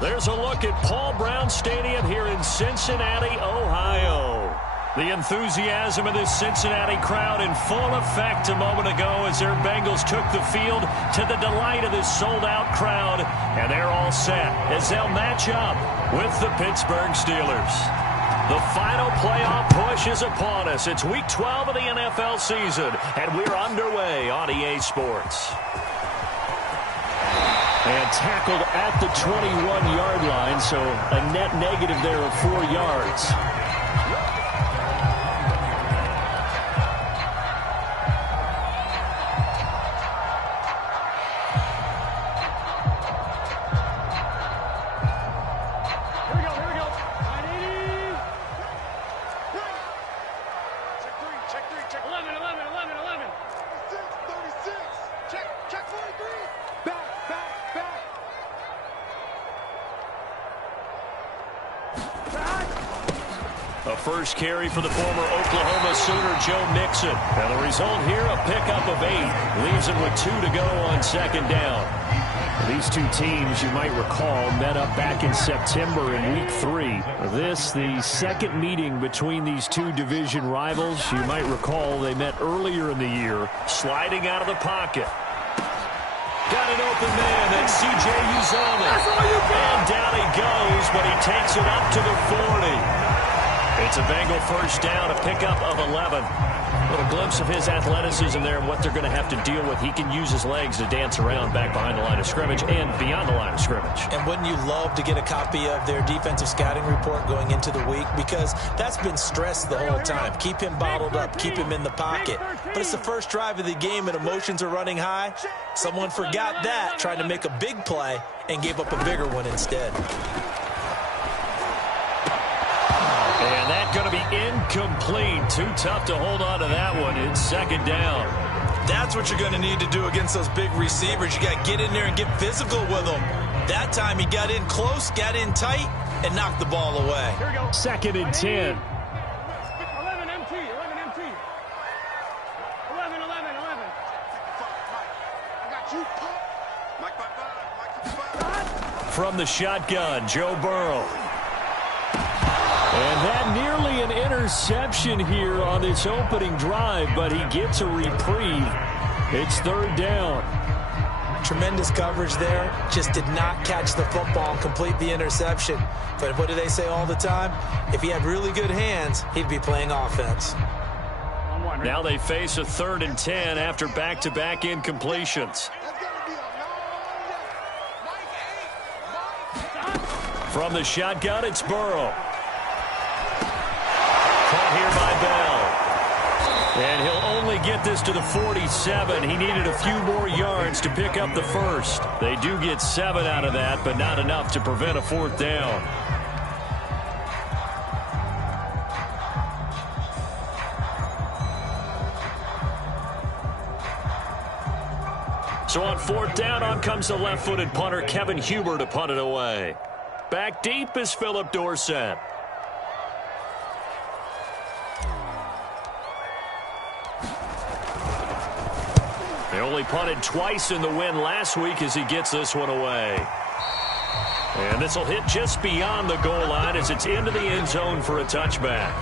There's a look at Paul Brown Stadium here in Cincinnati, Ohio. The enthusiasm of this Cincinnati crowd in full effect a moment ago as their Bengals took the field to the delight of this sold-out crowd. And they're all set as they'll match up with the Pittsburgh Steelers. The final playoff push is upon us. It's Week 12 of the NFL season, and we're underway on EA Sports. And tackled at the 21-yard line, so a net negative there of 4 yards. First carry for the former Oklahoma Sooner, Joe Mixon. And the result here, a pickup of 8. Leaves him with 2 to go on second down. These two teams, you might recall, met up back in September in Week 3. This, the second meeting between these two division rivals. You might recall they met earlier in the year. Sliding out of the pocket. Got an open man, that's C.J. Uzomah. And down he goes, but he takes it up to the 40. It's a Bengal first down, a pickup of 11. A little glimpse of his athleticism there and what they're going to have to deal with. He can use his legs to dance around back behind the line of scrimmage and beyond the line of scrimmage. And wouldn't you love to get a copy of their defensive scouting report going into the week? Because that's been stressed the whole time. Keep him bottled up, keep him in the pocket. But it's the first drive of the game and emotions are running high. Someone forgot that, trying to make a big play and gave up a bigger one instead. And that's going to be incomplete. Too tough to hold on to that one. It's second down. That's what you're going to need to do against those big receivers. You got to get in there and get physical with them. That time he got in close, got in tight, and knocked the ball away. Second and 10. 11 MT, 11 MT. 11. I got you. Mike 5. From the shotgun, Joe Burrow. And that nearly an interception here on this opening drive, but he gets a reprieve. It's third down. Tremendous coverage there. Just did not catch the football and complete the interception. But what do they say all the time? If he had really good hands, he'd be playing offense. Now they face a 3rd and 10 after back-to-back incompletions. From the shotgun, it's Burrow. Caught here by Bell. And he'll only get this to the 47. He needed a few more yards to pick up the first. They do get 7 out of that, but not enough to prevent a 4th down. So on 4th down, on comes the left-footed punter, Kevin Huber, to punt it away. Back deep is Philip Dorsett. They only punted twice in the win last week as he gets this one away. And this will hit just beyond the goal line as it's into the end zone for a touchback.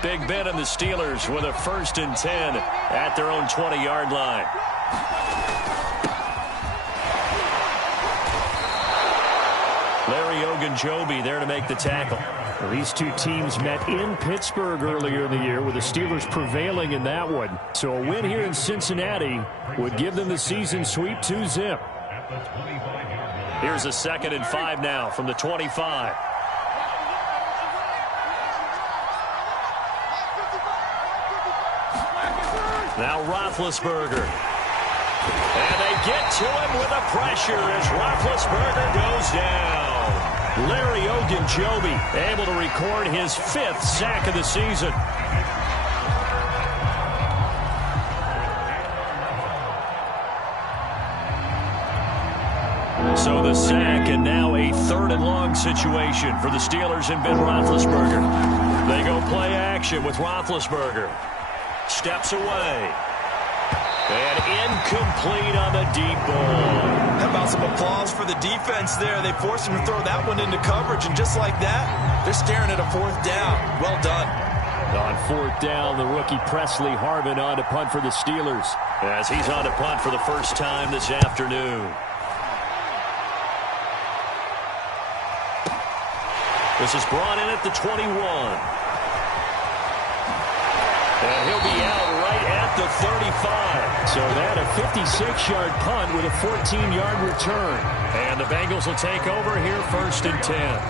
Big Ben and the Steelers with a 1st and 10 at their own 20-yard line. Larry Ogunjobi there to make the tackle. Well, these two teams met in Pittsburgh earlier in the year with the Steelers prevailing in that one. So a win here in Cincinnati would give them the season sweep 2-zip. Here's a 2nd and 5 now from the 25. Now Roethlisberger. And they get to him with a pressure as Roethlisberger goes down. Larry Ogunjobi able to record his 5th sack of the season. So the sack, and now a 3rd and long situation for the Steelers and Ben Roethlisberger. They go play action with Roethlisberger. Steps away. And incomplete on the deep ball. How about some applause for the defense there? They forced him to throw that one into coverage, and just like that, they're staring at a 4th down. Well done. On 4th down, the rookie Presley Harvin on to punt for the Steelers, as he's on to punt for the first time this afternoon. This is brought in at the 21. And he'll be out right at the 35. So that a 56-yard punt with a 14-yard return. And the Bengals will take over here 1st and 10.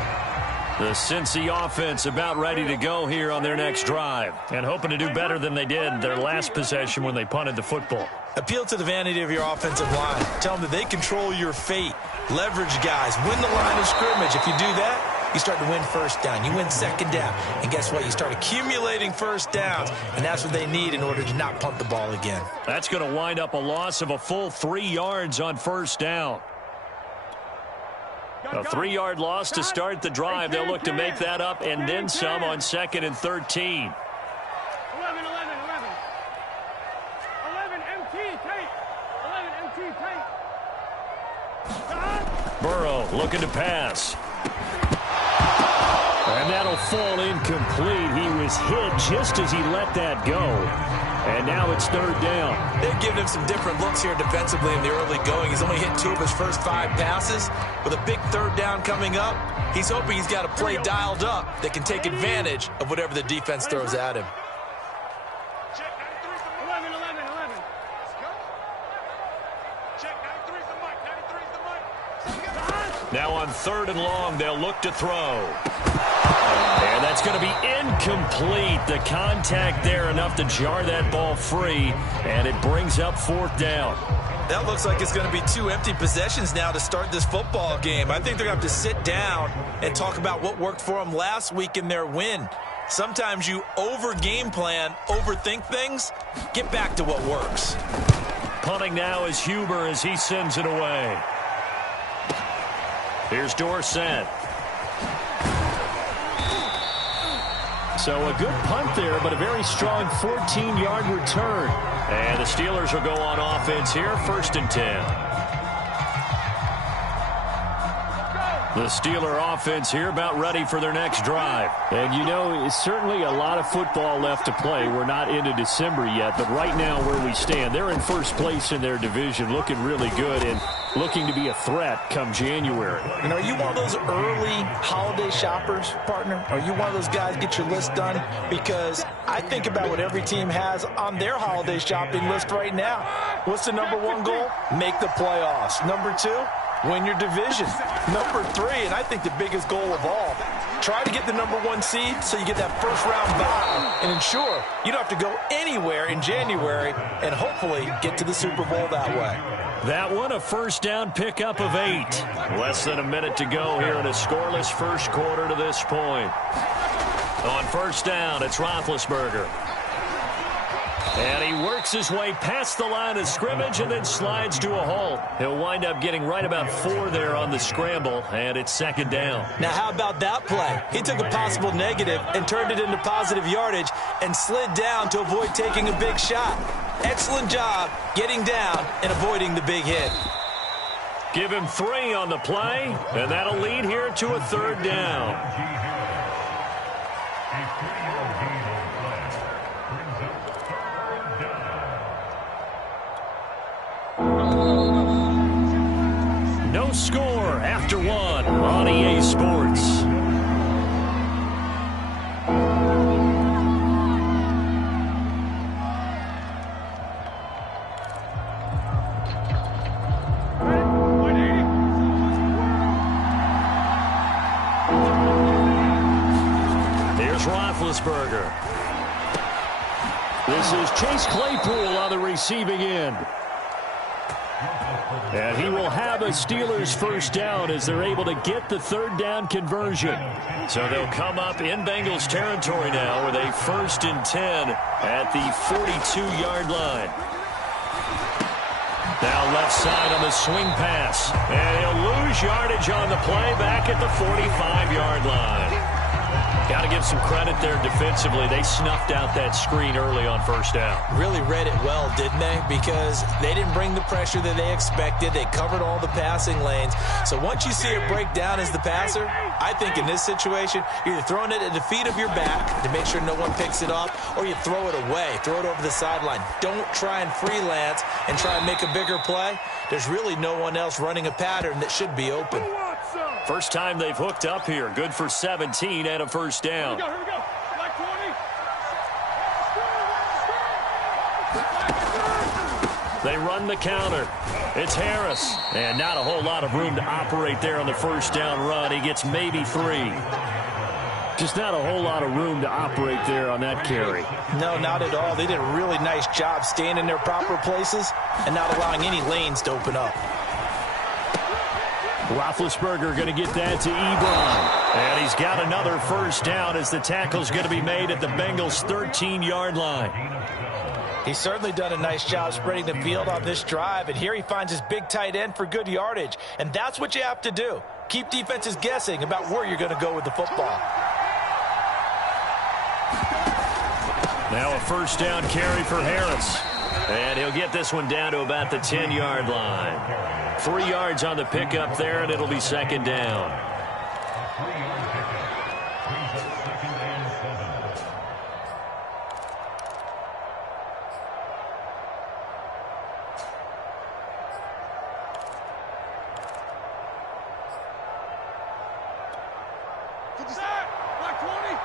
The Cincy offense about ready to go here on their next drive. And hoping to do better than they did their last possession when they punted the football. Appeal to the vanity of your offensive line. Tell them that they control your fate. Leverage guys. Win the line of scrimmage. If you do that, you start to win 1st down. You win 2nd down. And guess what? You start accumulating 1st downs. And that's what they need in order to not punt the ball again. That's going to wind up a loss of a full 3 yards on 1st down. A 3-yard loss to start the drive. They'll look to make that up and then some on 2nd and 13. 11 MT tape. 11 MT tape. Burrow looking to pass. And that'll fall incomplete. He was hit just as he let that go. And now it's 3rd down. They've given him some different looks here defensively in the early going. He's only hit 2 of his first 5 passes. With a big 3rd down coming up, he's hoping he's got a play dialed up that can take advantage of whatever the defense throws at him. Check 93's the 11. Let's go. Check 93's the mic. 93's the mic. Now on 3rd and long, they'll look to throw. And that's going to be incomplete. The contact there enough to jar that ball free, and it brings up 4th down. That looks like it's going to be 2 empty possessions now to start this football game. I think they're going to have to sit down and talk about what worked for them last week in their win. Sometimes you over-game plan, overthink things. Get back to what works. Punting now is Huber as he sends it away. Here's Dorsett. So a good punt there, but a very strong 14-yard return. And the Steelers will go on offense here, 1st and 10. The Steeler offense here about ready for their next drive. And you know, it's certainly a lot of football left to play. We're not into December yet, but right now where we stand, they're in 1st place in their division, looking really good and looking to be a threat come January. And are you one of those early holiday shoppers, partner? Are you one of those guys get your list done? Because I think about what every team has on their holiday shopping list right now. What's the #1 goal? Make the playoffs. #2, win your division. #3, and I think the biggest goal of all, try to get the #1 seed so you get that 1st round bye and ensure you don't have to go anywhere in January and hopefully get to the Super Bowl that way. That one a 1st down pickup of 8. Less than a minute to go here in a scoreless 1st quarter to this point. On 1st down, it's Roethlisberger. And he works his way past the line of scrimmage and then slides to a halt. He'll wind up getting right about 4 there on the scramble, and it's 2nd down. Now, how about that play? He took a possible negative and turned it into positive yardage and slid down to avoid taking a big shot. Excellent job getting down and avoiding the big hit. Give him 3 on the play, and that'll lead here to a 3rd down. No score after 1 on EA Sports. Here's Roethlisberger. This is Chase Claypool on the receiving end. And he will have a Steelers 1st down as they're able to get the 3rd down conversion. So they'll come up in Bengals territory now with a 1st and 10 at the 42-yard line. Now left side on the swing pass. And he'll lose yardage on the play back at the 45-yard line. Got to give some credit there defensively. They snuffed out that screen early on first down. Really read it well, didn't they? Because they didn't bring the pressure that they expected. They covered all the passing lanes. So once you see it break down as the passer, I think in this situation, you're either throwing it at the feet of your back to make sure no one picks it up, or you throw it away, throw it over the sideline. Don't try and freelance and try and make a bigger play. There's really no one else running a pattern that should be open. First time they've hooked up here. Good for 17 and a first down. Here we go. Like 20. They run the counter. It's Harris. And not a whole lot of room to operate there on the first down run. He gets maybe 3. Just not a whole lot of room to operate there on that carry. No, not at all. They did a really nice job staying in their proper places and not allowing any lanes to open up. Roethlisberger going to get that to Ebron. And he's got another first down as the tackle's going to be made at the Bengals' 13-yard line. He's certainly done a nice job spreading the field on this drive, and here he finds his big tight end for good yardage. And that's what you have to do. Keep defenses guessing about where you're going to go with the football. Now a first down carry for Harris. And he'll get this one down to about the 10-yard line. 3 yards on the pickup there, and it'll be second down. Like 20.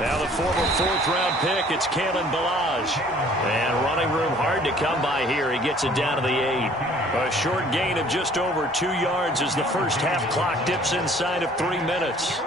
Now the former 4th-round pick, it's Kalen Ballage. And running room hard to come by here. He gets it down to the 8. A short gain of just over 2 yards as the first half clock dips inside of 3 minutes.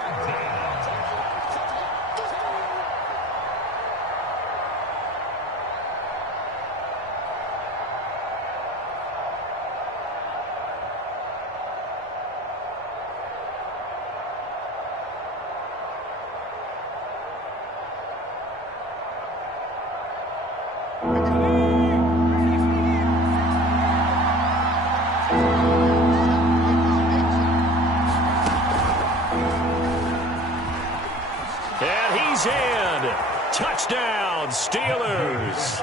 Touchdown, Steelers.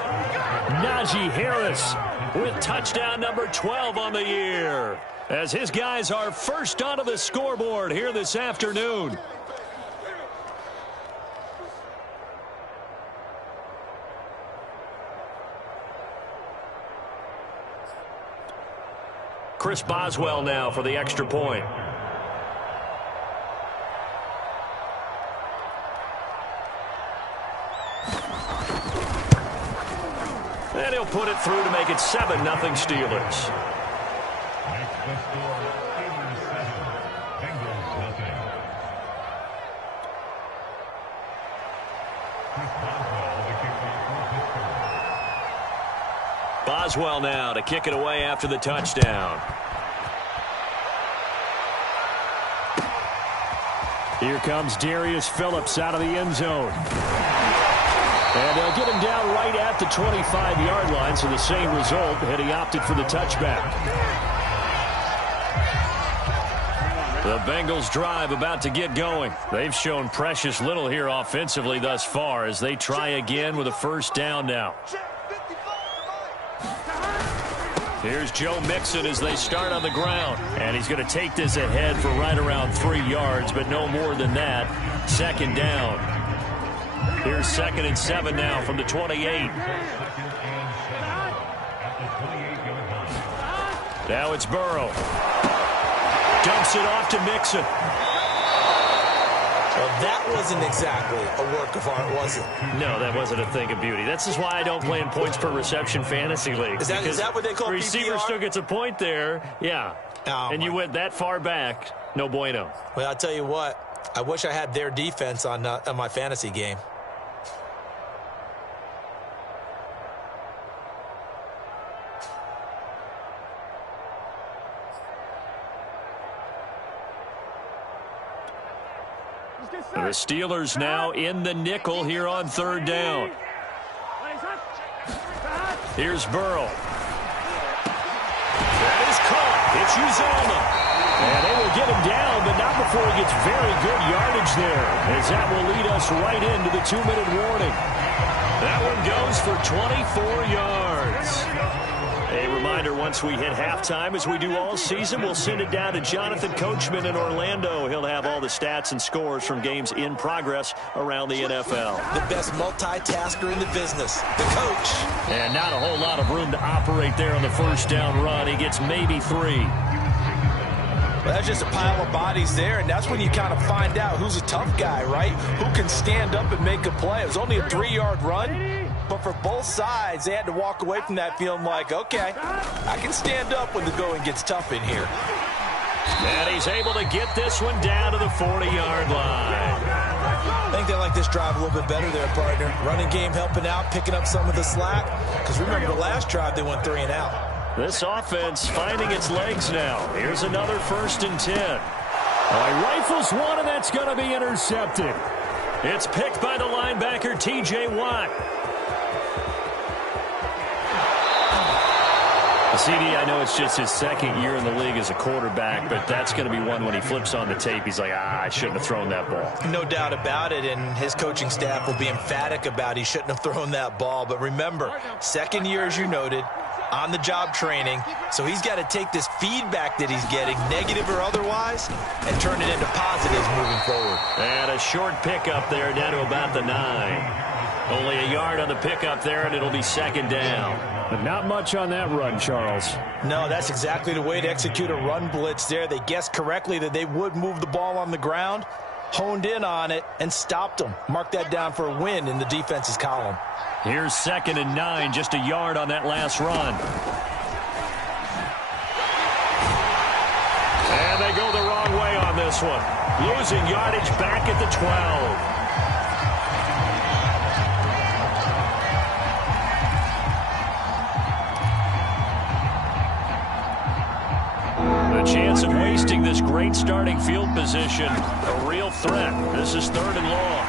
Najee Harris with touchdown number 12 on the year, as his guys are first onto the scoreboard here this afternoon. Chris Boswell now for the extra point. And he'll put it through to make it 7-0 Steelers. Boswell now to kick it away after the touchdown. Here comes Darius Phillips out of the end zone. And they'll get him down right at the 25-yard line, so the same result, had he opted for the touchback. The Bengals drive about to get going. They've shown precious little here offensively thus far as they try again with a first down now. Here's Joe Mixon as they start on the ground. And he's going to take this ahead for right around 3 yards, but no more than that. Second down. Here's 2nd and 7 now from the 28. Now it's Burrow. Dumps it off to Mixon. Well, that wasn't exactly a work of art, was it? No, that wasn't a thing of beauty. This is why I don't play in points per reception fantasy league. Is that what they call PPR? Receiver still gets a point there. Yeah. Oh, and you went that far back. No bueno. Well, I'll tell you what. I wish I had their defense on my fantasy game. The Steelers now in the nickel here on 3rd down. Here's Burrow. That is caught. It's Uzomah. And they will get him down, but not before he gets very good yardage there, as that will lead us right into the 2-minute warning. That one goes for 24 yards. A reminder, once we hit halftime, as we do all season, we'll send it down to Jonathan Coachman in Orlando. He'll have all the stats and scores from games in progress around the NFL. The best multitasker in the business, the coach. And not a whole lot of room to operate there on the first down run. He gets maybe 3. Well, that's just a pile of bodies there, and that's when you kind of find out who's a tough guy, right? Who can stand up and make a play. It was only a 3-yard run, but for both sides, they had to walk away from that feeling like, okay, I can stand up when the going gets tough in here. And he's able to get this one down to the 40-yard line. I think they like this drive a little bit better there, partner. Running game helping out, picking up some of the slack. Because remember, the last drive, they went 3 and out. This offense finding its legs now. Here's another 1st and 10. He rifles one, and that's going to be intercepted. It's picked by the linebacker, T.J. Watt. CD, I know it's just his 2nd year in the league as a quarterback, but that's going to be one when he flips on the tape. He's like, I shouldn't have thrown that ball. No doubt about it, and his coaching staff will be emphatic about he shouldn't have thrown that ball. But remember, 2nd year, as you noted, on-the-job training, so he's got to take this feedback that he's getting, negative or otherwise, and turn it into positives moving forward. And a short pickup there down to about the 9. Only a yard on the pickup there, and it'll be 2nd down. But not much on that run, Charles. No, that's exactly the way to execute a run blitz there. They guessed correctly that they would move the ball on the ground, honed in on it, and stopped them. Mark that down for a win in the defense's column. Here's 2nd and 9, just a yard on that last run. And they go the wrong way on this one. Losing yardage back at the 12. A chance of wasting this great starting field position. A real threat. This is 3rd and long.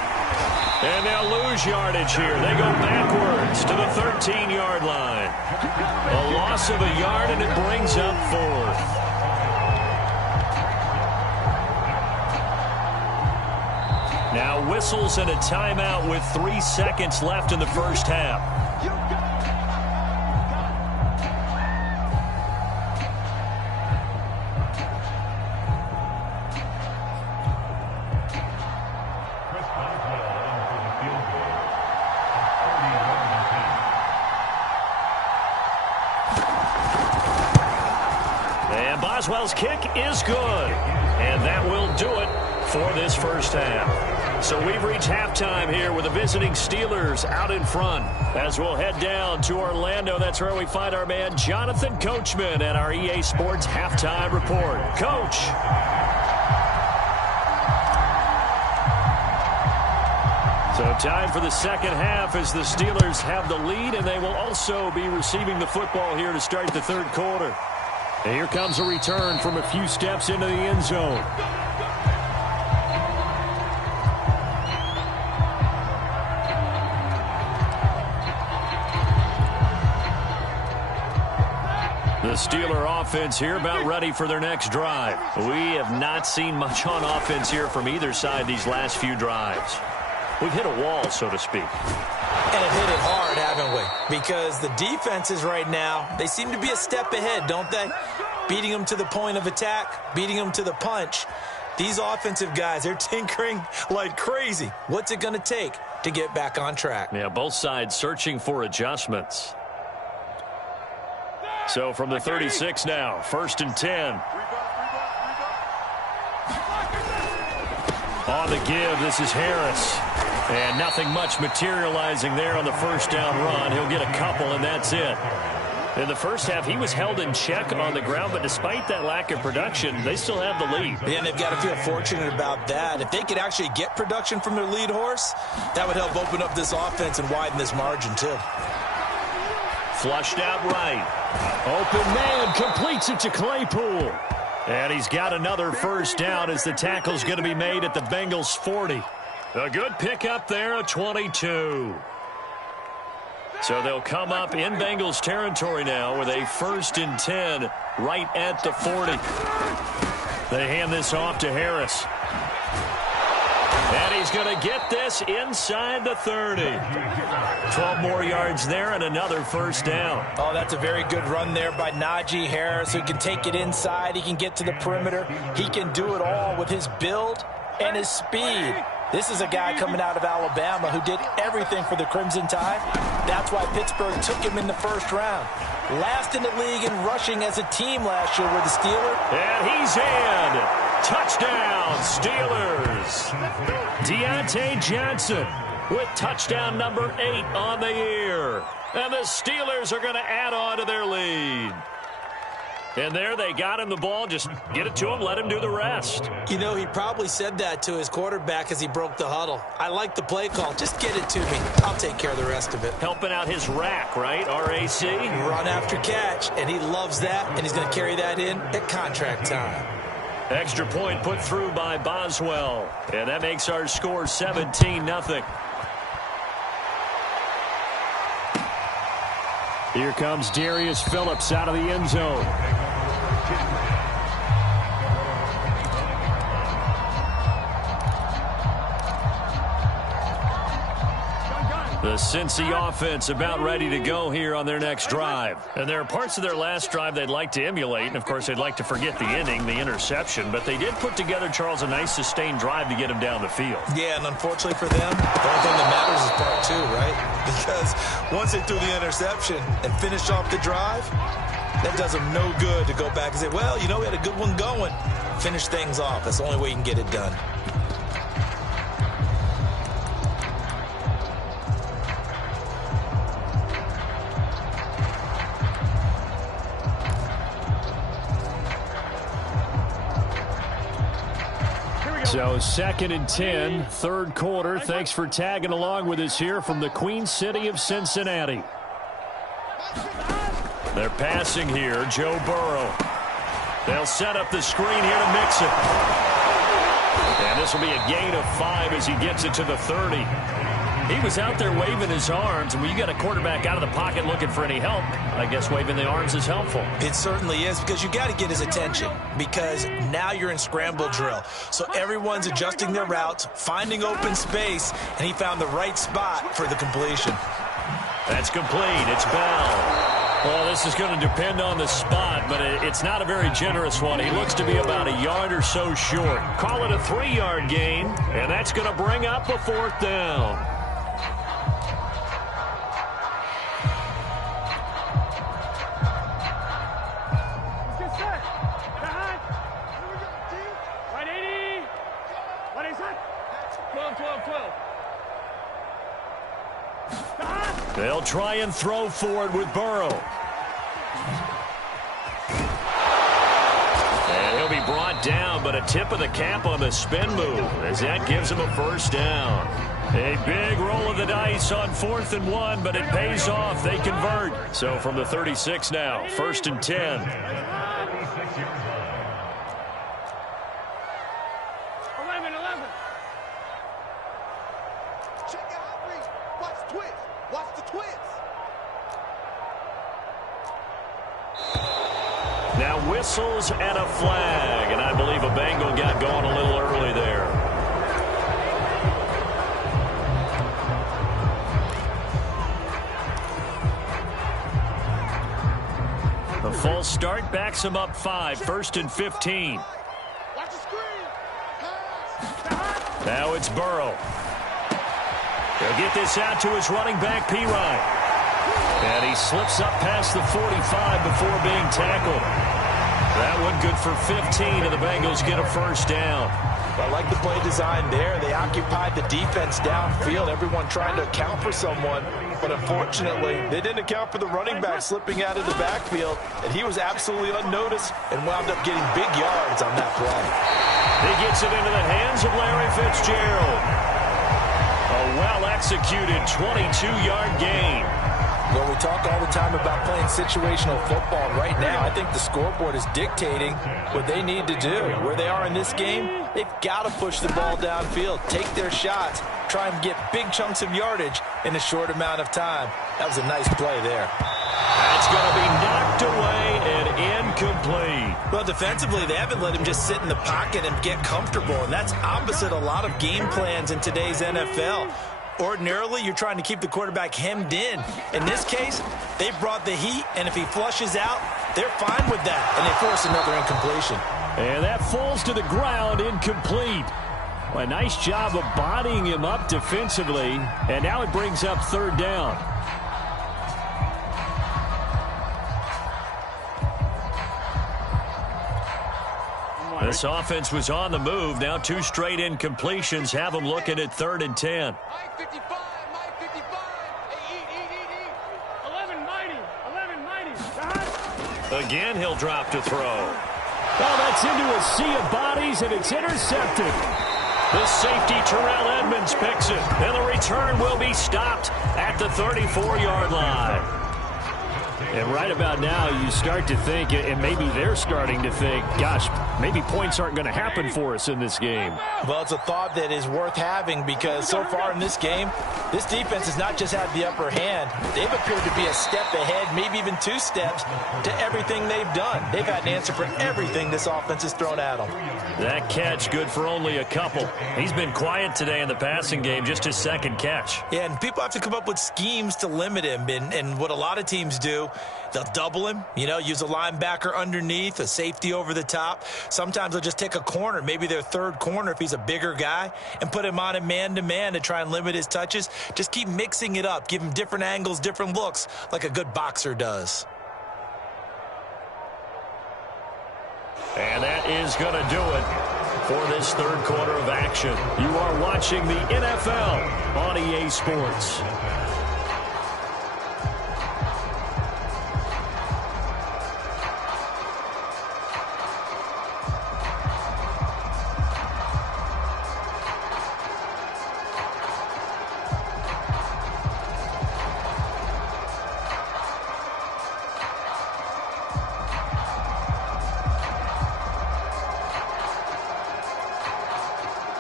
And they'll lose yardage here. They go backwards to the 13-yard line. A loss of a yard, and it brings up 4th. Now whistles and a timeout with 3 seconds left in the first half. Boswell's kick is good. And that will do it for this first half. So we've reached halftime here with the visiting Steelers out in front. As we'll head down to Orlando, that's where we find our man Jonathan Coachman at our EA Sports Halftime Report. Coach. So time for the second half as the Steelers have the lead, and they will also be receiving the football here to start the 3rd quarter. And here comes a return from a few steps into the end zone. The Steeler offense here about ready for their next drive. We have not seen much on offense here from either side these last few drives. We've hit a wall, so to speak. And have hit it hard, haven't we? Because the defenses right now, they seem to be a step ahead, don't they? Beating them to the point of attack, beating them to the punch. These offensive guys, they're tinkering like crazy. What's it going to take to get back on track? Yeah, both sides searching for adjustments. So from the 36 now, 1st and 10. On the give, this is Harris. And nothing much materializing there on the first down run. He'll get a couple, and that's it. In the first half, he was held in check on the ground, but despite that lack of production, they still have the lead. Yeah, and they've got to feel fortunate about that. If they could actually get production from their lead horse, that would help open up this offense and widen this margin, too. Flushed out right. Open man, completes it to Claypool. And he's got another first down as the tackle's going to be made at the Bengals' 40. A good pickup there, a 22. So they'll come up in Bengals territory now with a 1st and 10 right at the 40. They hand this off to Harris. And he's going to get this inside the 30. 12 more yards there and another 1st down. Oh, that's a very good run there by Najee Harris, who can take it inside. He can get to the perimeter. He can do it all with his build and his speed. This is a guy coming out of Alabama who did everything for the Crimson Tide. That's why Pittsburgh took him in the 1st round. Last in the league in rushing as a team last year were the Steelers. And he's in. Touchdown, Steelers. Deontay Johnson with touchdown number 8 on the year. And the Steelers are going to add on to their lead. And there they got him the ball. Just get it to him, let him do the rest. You know, he probably said that to his quarterback as he broke the huddle. I like the play call. Just get it to me. I'll take care of the rest of it. Helping out his rack, right? RAC. Run after catch, and he loves that, and he's going to carry that in at contract time. Extra point put through by Boswell. And that makes our score 17-0. Here comes Darius Phillips out of the end zone. The Cincy offense about ready to go here on their next drive. And there are parts of their last drive they'd like to emulate. And, of course, they'd like to forget the inning, the interception. But they did put together, Charles, a nice sustained drive to get him down the field. Yeah, and unfortunately for them, the only thing that matters is part 2, right? Because once they threw the interception and finished off the drive, that does them no good to go back and say, well, you know, we had a good one going. Finish things off. That's the only way you can get it done. So 2nd and 10, 3rd quarter. Thanks for tagging along with us here from the Queen City of Cincinnati. They're passing here, Joe Burrow. They'll set up the screen here to Mixon. And this will be a gain of 5 as he gets it to the 30. He was out there waving his arms, and when you got a quarterback out of the pocket looking for any help, I guess waving the arms is helpful. It certainly is, because you got to get his attention, because now you're in scramble drill. So everyone's adjusting their routes, finding open space, and he found the right spot for the completion. That's complete. It's Bell. Well, this is going to depend on the spot, but it's not a very generous one. He looks to be about a yard or so short. Call it a 3-yard gain, and that's going to bring up a 4th down. They'll try and throw for it with Burrow. And he'll be brought down, but a tip of the cap on the spin move as that gives him a 1st down. A big roll of the dice on 4th and 1, but it pays off. They convert. So from the 36 now, 1st and 10. 11. Check out Reed. Watch the twist. Watch the twist. Now whistles and a flag, and I believe a Bengal got going a little early there. The false start backs him up 5, 1st and 15. Watch the screen. Now it's Burrow. He'll get this out to his running back, Pirine. And he slips up past the 45 before being tackled. That one good for 15, and the Bengals get a 1st down. I like the play design there. They occupied the defense downfield, everyone trying to account for someone. But unfortunately, they didn't account for the running back slipping out of the backfield, and he was absolutely unnoticed and wound up getting big yards on that play. He gets it into the hands of Larry Fitzgerald. A well-executed 22-yard gain. Well, we talk all the time about playing situational football. Right now, I think the scoreboard is dictating what they need to do. Where they are in this game, they've got to push the ball downfield, take their shots, try and get big chunks of yardage in a short amount of time. That was a nice play there. That's going to be knocked away and incomplete. Well, defensively, they haven't let him just sit in the pocket and get comfortable, and that's opposite a lot of game plans in today's NFL. Ordinarily, you're trying to keep the quarterback hemmed in. In this case, they brought the heat, and if he flushes out, they're fine with that. And they force another incompletion. And that falls to the ground, incomplete. Well, a nice job of bodying him up defensively, and now it brings up third down. This offense was on the move. Now 2 straight incompletions have them looking at 3rd and 10. Mike 55, Mike 55. Hey, eat. 11 mighty. Again, he'll drop to throw. Well, that's into a sea of bodies, and it's intercepted. The safety, Terrell Edmonds, picks it. And the return will be stopped at the 34-yard line. And right about now, you start to think, and maybe they're starting to think, gosh, maybe points aren't going to happen for us in this game. Well, it's a thought that is worth having because so far in this game, this defense has not just had the upper hand. They've appeared to be a step ahead, maybe even 2 steps to everything they've done. They've had an answer for everything this offense has thrown at them. That catch good for only a couple. He's been quiet today in the passing game, just his 2nd catch. Yeah, and people have to come up with schemes to limit him, and what a lot of teams do, they'll double him, use a linebacker underneath, a safety over the top. Sometimes they'll just take a corner, maybe their 3rd corner if he's a bigger guy, and put him on a man-to-man to try and limit his touches. Just keep mixing it up, give him different angles, different looks, like a good boxer does. And that is going to do it for this 3rd quarter of action. You are watching the NFL on EA Sports.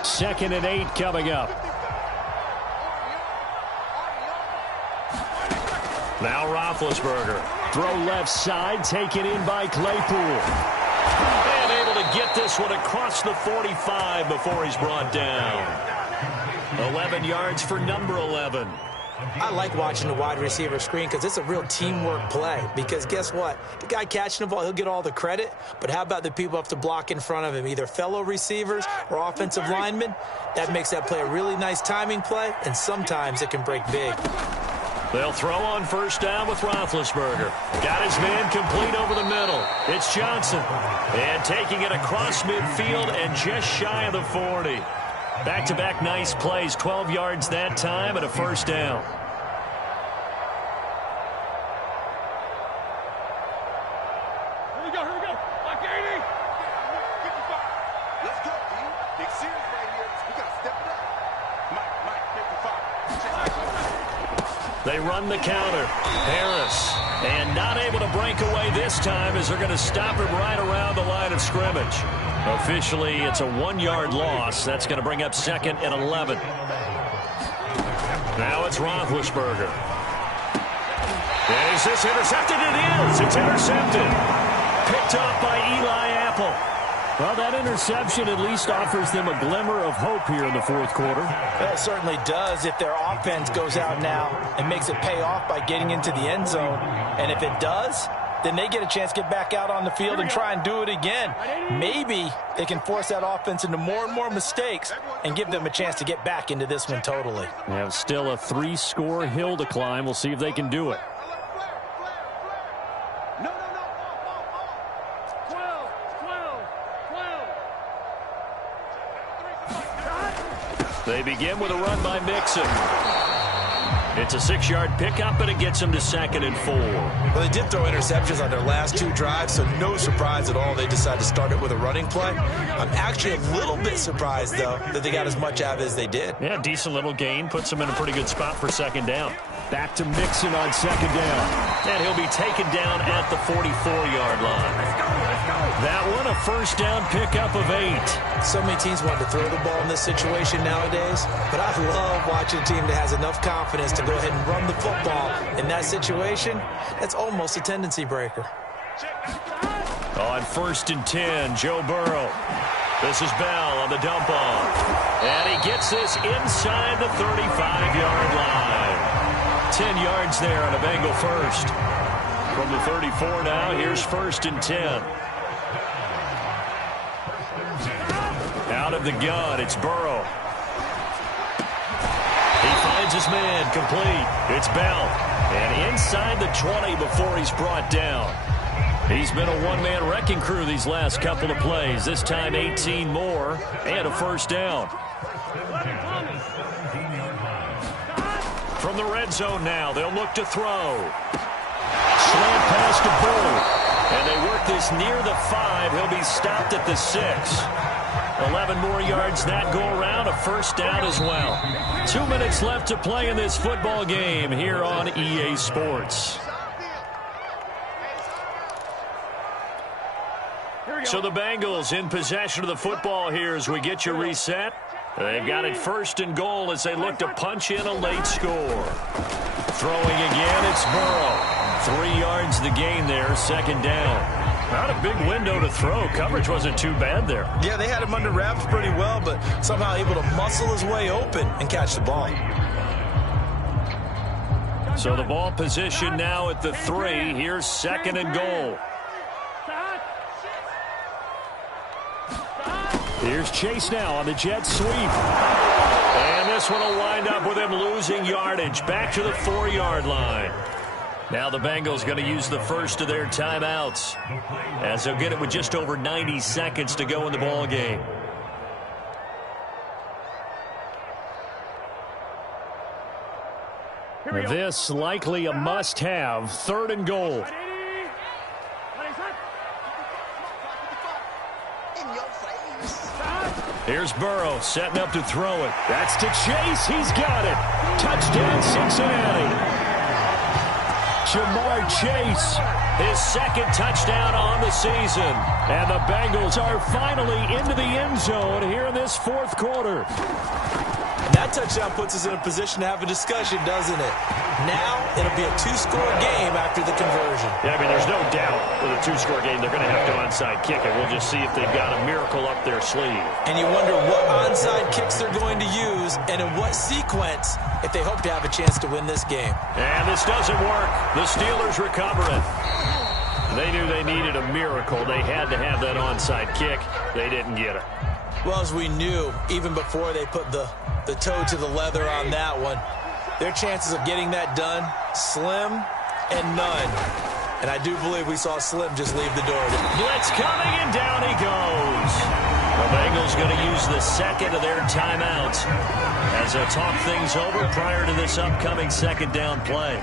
Second and 8 coming up. Now Roethlisberger. Throw left side, taken in by Claypool. And able to get this one across the 45 before he's brought down. 11 yards for number 11. I like watching the wide receiver screen because it's a real teamwork play. Because guess what? The guy catching the ball, he'll get all the credit. But how about the people who have to block in front of him, either fellow receivers or offensive linemen? That makes that play a really nice timing play, and sometimes it can break big. They'll throw on first down with Roethlisberger. Got his man complete over the middle. It's Johnson. And taking it across midfield and just shy of the 40. Back-to-back nice plays, 12 yards that time and a first down. Here we go. Like 80. 55. Let's go, team. Big series right here. We got to step it up. Mike 55. They run the counter. Harris. And not able to break away this time as they're going to stop him right around the line of scrimmage. Officially, it's a 1-yard loss. That's going to bring up 2nd and 11. Now it's Roethlisberger. Is this intercepted? It is. It's intercepted. Picked off by Eli Apple. Well, that interception at least offers them a glimmer of hope here in the 4th quarter. Well, it certainly does if their offense goes out now and makes it pay off by getting into the end zone. And if it does, then they get a chance to get back out on the field and try and do it again. Maybe they can force that offense into more and more mistakes and give them a chance to get back into this one totally. They have still a 3-score hill to climb. We'll see if they can do it. 12. They begin with a run by Mixon. It's a 6-yard pickup, but it gets them to 2nd and 4. Well, they did throw interceptions on their last 2 drives, so no surprise at all they decided to start it with a running play. I'm actually a little bit surprised, though, that they got as much out of it as they did. Yeah, decent little gain. Puts them in a pretty good spot for 2nd down. Back to Mixon on second down. And he'll be taken down at the 44-yard line. That one, a first down pickup of 8. So many teams want to throw the ball in this situation nowadays, but I love watching a team that has enough confidence to go ahead and run the football. In that situation, that's almost a tendency breaker. On 1st and 10, Joe Burrow. This is Bell on the dump off. And he gets this inside the 35-yard line. 10 yards there on a Bengal first. From the 34 now, here's 1st and 10. Out of the gun, it's Burrow. He finds his man, complete. It's Bell. And inside the 20 before he's brought down. He's been a one-man wrecking crew these last couple of plays. This time 18 more and a first down. From the red zone now, they'll look to throw. Slant pass to Bull. And they work this near the 5. He'll be stopped at the 6. 11 more yards that go around, a first down as well. 2 minutes left to play in this football game here on EA Sports. So the Bengals in possession of the football here as we get you reset. They've got it 1st and goal as they look to punch in a late score. Throwing again, it's Burrow. 3 yards the gain there, 2nd down. Not a big window to throw. Coverage wasn't too bad there. Yeah, they had him under wraps pretty well, but somehow able to muscle his way open and catch the ball. So the ball position now at the 3. Here's 2nd and goal. Here's Chase now on the jet sweep. And this one will wind up with him losing yardage. Back to the 4-yard line. Now the Bengals going to use the first of their timeouts, as they'll get it with just over 90 seconds to go in the ball game. This likely a must-have. 3rd and goal. Here's Burrow setting up to throw it. That's to Chase. He's got it. Touchdown, Cincinnati. Jamar Chase, his 2nd touchdown on the season. And the Bengals are finally into the end zone here in this 4th quarter. And that touchdown puts us in a position to have a discussion, doesn't it? Now it'll be a 2-score game after the conversion. Yeah, I mean, there's no doubt with a 2-score game they're going to have to onside kick it. We'll just see if they've got a miracle up their sleeve. And you wonder what onside kicks they're going to use and in what sequence if they hope to have a chance to win this game. And this doesn't work. The Steelers recover it. They knew they needed a miracle. They had to have that onside kick. They didn't get it. Well, as we knew, even before they put the toe to the leather on that one, their chances of getting that done, slim and none. And I do believe we saw Slim just leave the door. Blitz coming, and down he goes. The Bengals going to use the 2nd of their timeouts as they'll talk things over prior to this upcoming 2nd down play.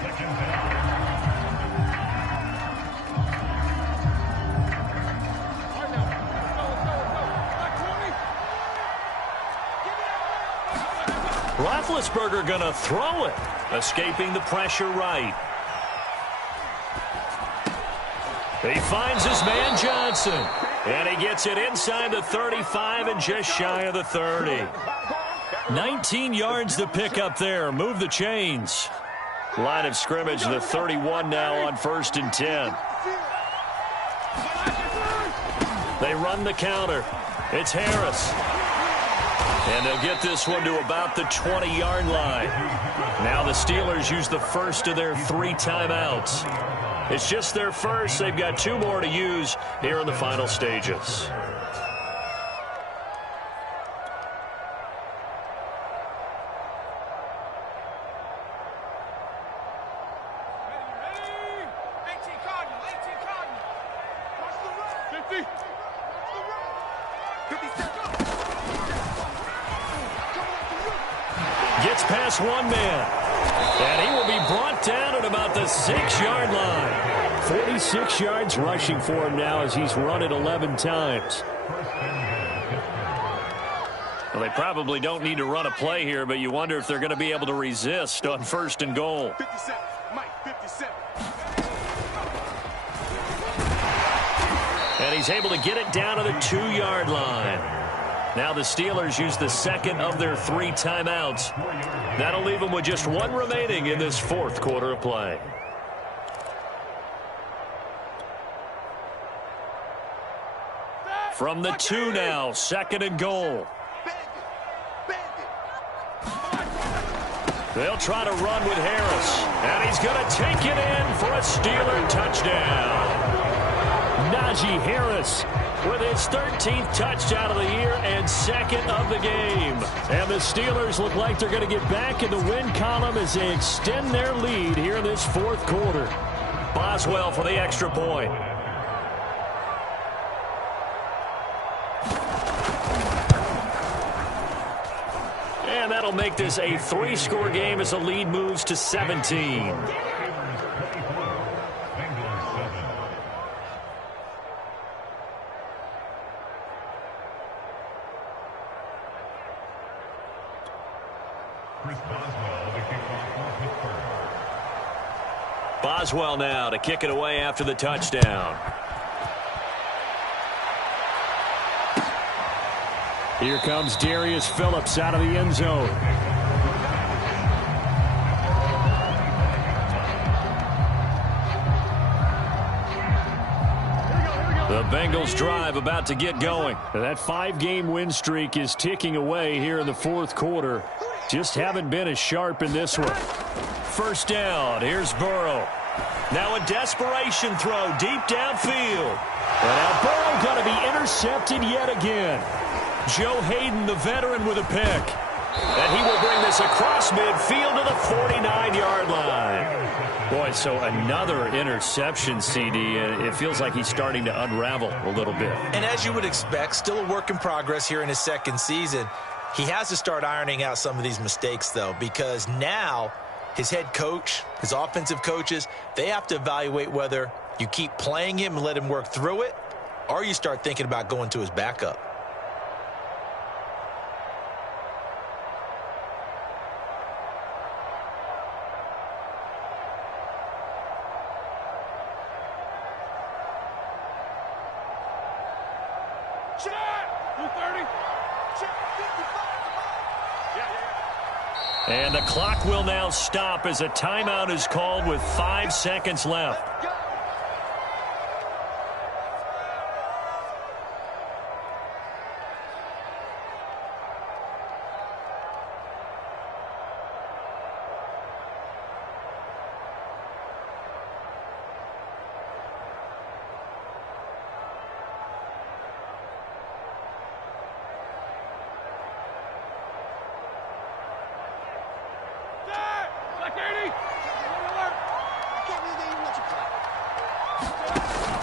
Roethlisberger going to throw it, escaping the pressure right. He finds his man Johnson, and he gets it inside the 35 and just shy of the 30. 19 yards to pick up there. Move the chains. Line of scrimmage, the 31 now on 1st and 10. They run the counter. It's Harris. And they'll get this one to about the 20-yard line. Now the Steelers use the first of their 3 timeouts. It's just their first. They've got 2 more to use here in the final stages. Gets past one man. And he will be brought down at about the 6-yard line. 46 yards rushing for him now as he's run it 11 times. Well, they probably don't need to run a play here, but you wonder if they're going to be able to resist on 1st and goal. 57. Mike, 57. And he's able to get it down to the 2-yard line. Now the Steelers use the second of their 3 timeouts. That'll leave them with just 1 remaining in this 4th quarter of play. From the 2 now, 2nd and goal. They'll try to run with Harris. And he's going to take it in for a Steeler touchdown. Najee Harris with his 13th touchdown of the year and 2nd of the game. And the Steelers look like they're going to get back in the win column as they extend their lead here in this 4th quarter. Boswell for the extra point. And that'll make this a 3-score game as the lead moves to 17. Boswell now to kick it away after the touchdown. Here comes Darius Phillips out of the end zone. The Bengals drive about to get going. That 5-game win streak is ticking away here in the 4th quarter. Just haven't been as sharp in this one. 1st down. Here's Burrow. Now a desperation throw deep downfield. And now Burrow going to be intercepted yet again. Joe Hayden, the veteran, with a pick. And he will bring this across midfield to the 49-yard line. Boy, so another interception, CD, and it feels like he's starting to unravel a little bit. And as you would expect, still a work in progress here in his 2nd season. He has to start ironing out some of these mistakes, though, because now his head coach, his offensive coaches, they have to evaluate whether you keep playing him and let him work through it, or you start thinking about going to his backup. And the clock will now stop as a timeout is called with 5 seconds left.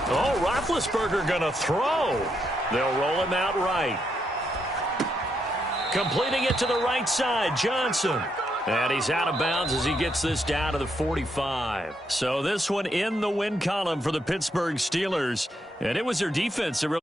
Oh, Roethlisberger going to throw. They'll roll him out right. Completing it to the right side, Johnson. And he's out of bounds as he gets this down to the 45. So this one in the win column for the Pittsburgh Steelers. And it was their defense that really